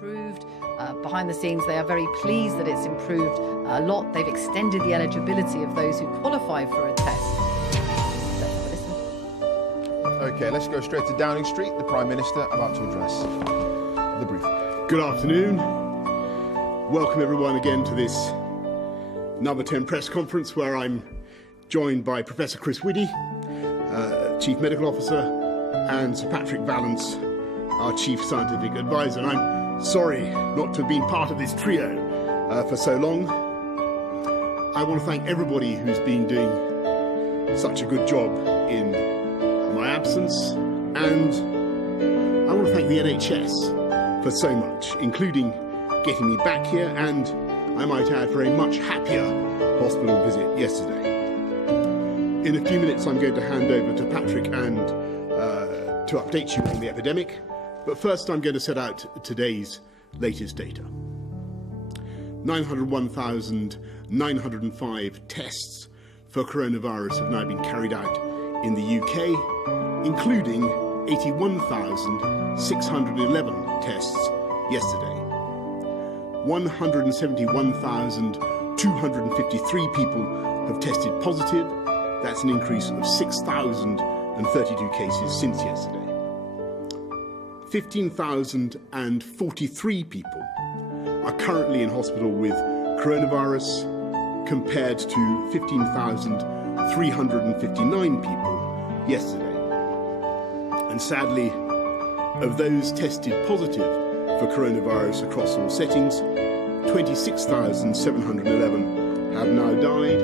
improved. Behind the scenes, they are very pleased that it's improved a lot. They've extended the eligibility of those who qualify for a test. OK, let's go straight to Downing Street. The Prime Minister about to address the brief. Good afternoon. Welcome everyone again to this Number 10 press conference, where I'm joined by Professor Chris Whiddy, Chief Medical Officer, and Sir Patrick Vallance, our Chief Scientific Advisor. And I'm sorry not to have been part of this trio for so long. I want to thank everybody who's been doing such a good job in my absence, and I want to thank the NHS for so much, including getting me back here, and I might add, for a much happier hospital visit yesterday. In a few minutes I'm going to hand over to Patrick and to update you on the epidemic, but first I'm going to set out today's latest data. 901,905 tests for coronavirus have now been carried out in the UK, including 81,611 tests yesterday. 171,253 people have tested positive. That's an increase of 6,032 cases since yesterday. 15,043 people are currently in hospital with coronavirus, compared to 15,359 people yesterday. And sadly, of those tested positive for coronavirus across all settings, 26,711 have now died.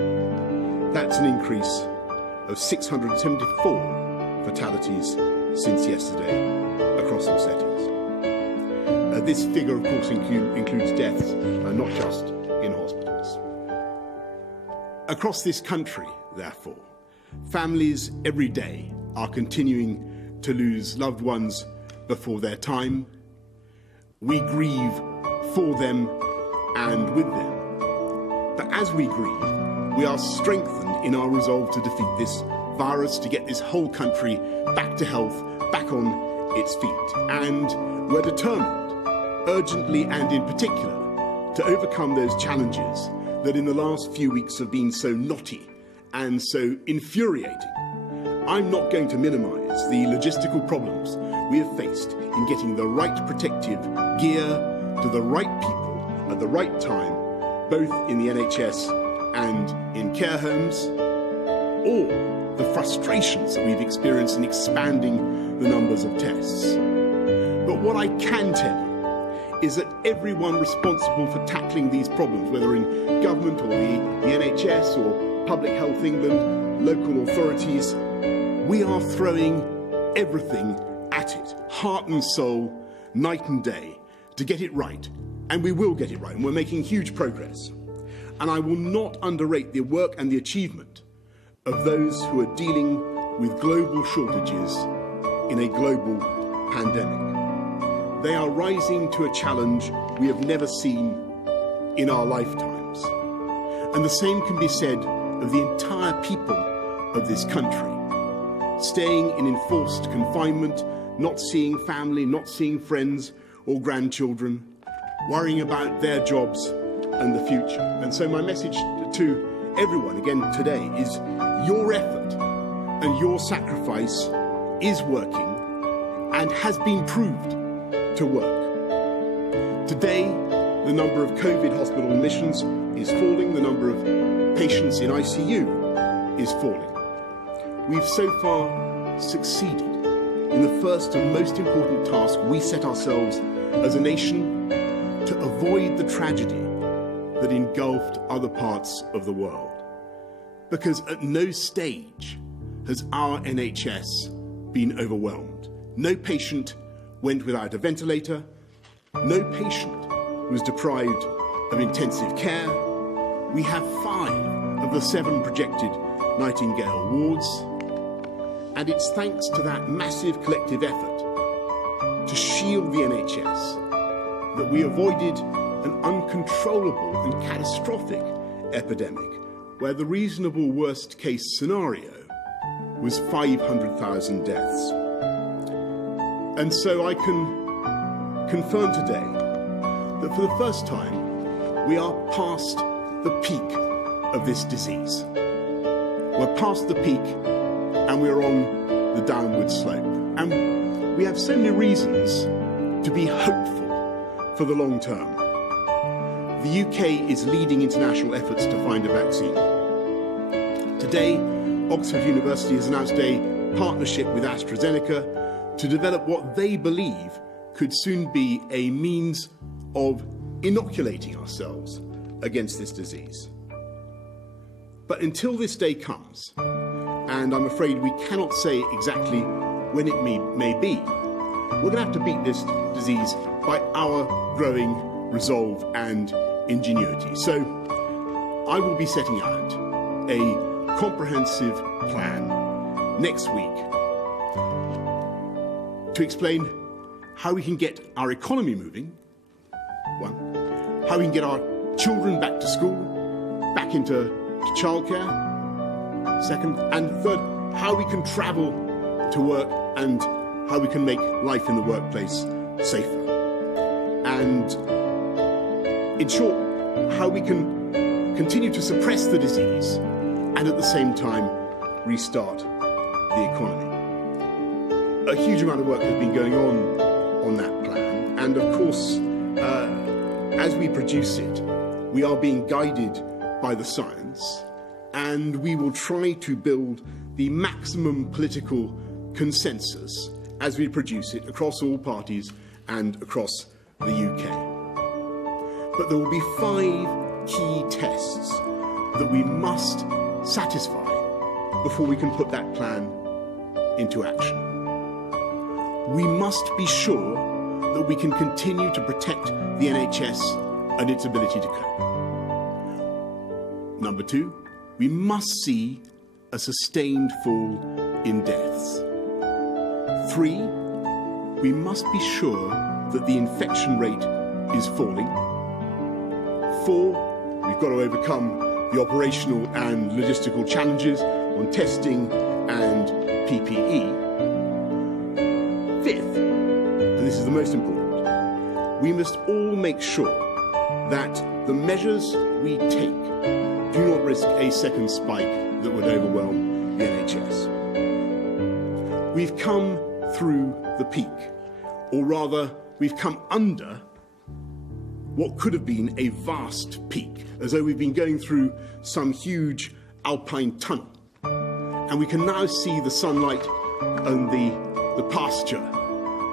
That's an increase of 674 fatalities since yesterday across all settings. This figure, of course, includes deaths, not just in hospitals. Across this country, therefore, families every day are continuing to lose loved ones before their time. We grieve for them and with them. But as we grieve, we are strengthened in our resolve to defeat this virus, to get this whole country back to health, back on its feet. And we're determined, urgently and in particular, to overcome those challenges that in the last few weeks have been so knotty and so infuriating. I'm not going to minimise the logistical problems we have faced in getting the right protective gear to the right people at the right time, both in the NHS and in care homes, or the frustrations that we've experienced in expanding the numbers of tests. But what I can tell you is that everyone responsible for tackling these problems, whether in government or the NHS or Public Health England, local authorities, we are throwing everything at it, heart and soul, night and day, to get it right. And we will get it right, and we're making huge progress. And I will not underrate the work and the achievement of those who are dealing with global shortages in a global pandemic. They are rising to a challenge we have never seen in our lifetimes. And the same can be said of the entire people of this country, staying in enforced confinement, not seeing family, not seeing friends or grandchildren, worrying about their jobs and the future. And so my message to everyone again today is your effort and your sacrifice is working and has been proved to work. Today, the number of COVID hospital admissions is falling, the number of patients in ICU is falling. We've so far succeeded in the first and most important task we set ourselves as a nation, to avoid the tragedy that engulfed other parts of the world. Because at no stage has our NHS been overwhelmed. No patient went without a ventilator. No patient was deprived of intensive care. We have 5 of the 7 projected Nightingale wards. And it's thanks to that massive collective effort to shield the NHS that we avoided an uncontrollable and catastrophic epidemic, where the reasonable worst-case scenario was 500,000 deaths. And so I can confirm today that for the first time, we are past the peak of this disease. We're past the peak and we're on the downward slope. And we have so many reasons to be hopeful for the long term. The UK is leading international efforts to find a vaccine. Today, Oxford University has announced a partnership with AstraZeneca to develop what they believe could soon be a means of inoculating ourselves against this disease. But until this day comes, and I'm afraid we cannot say exactly when it may be, we're going to have to beat this disease by our growing resolve and ingenuity. So I will be setting out a comprehensive plan next week to explain how we can get our economy moving, one, how we can get our children back to school, back into childcare, second, and third, how we can travel to work and how we can make life in the workplace safer. And in short, how we can continue to suppress the disease and at the same time restart the economy. A huge amount of work has been going on that plan, and of course, as we produce it, we are being guided by the science, and we will try to build the maximum political consensus as we produce it across all parties and across the UK. But there will be 5 key tests that we must satisfy before we can put that plan into action. We must be sure that we can continue to protect the NHS and its ability to cope. Number 2, we must see a sustained fall in deaths. 3, we must be sure that the infection rate is falling. 4, we've got to overcome the operational and logistical challenges on testing and PPE. 5th, and this is the most important, we must all make sure that the measures we take do not risk a second spike that would overwhelm the NHS. We've come through the peak, or rather, we've come under what could have been a vast peak, as though we've been going through some huge alpine tunnel. And we can now see the sunlight and the pasture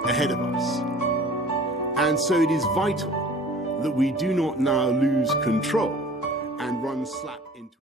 ahead of us. And so it is vital that we do not now lose control and run slap into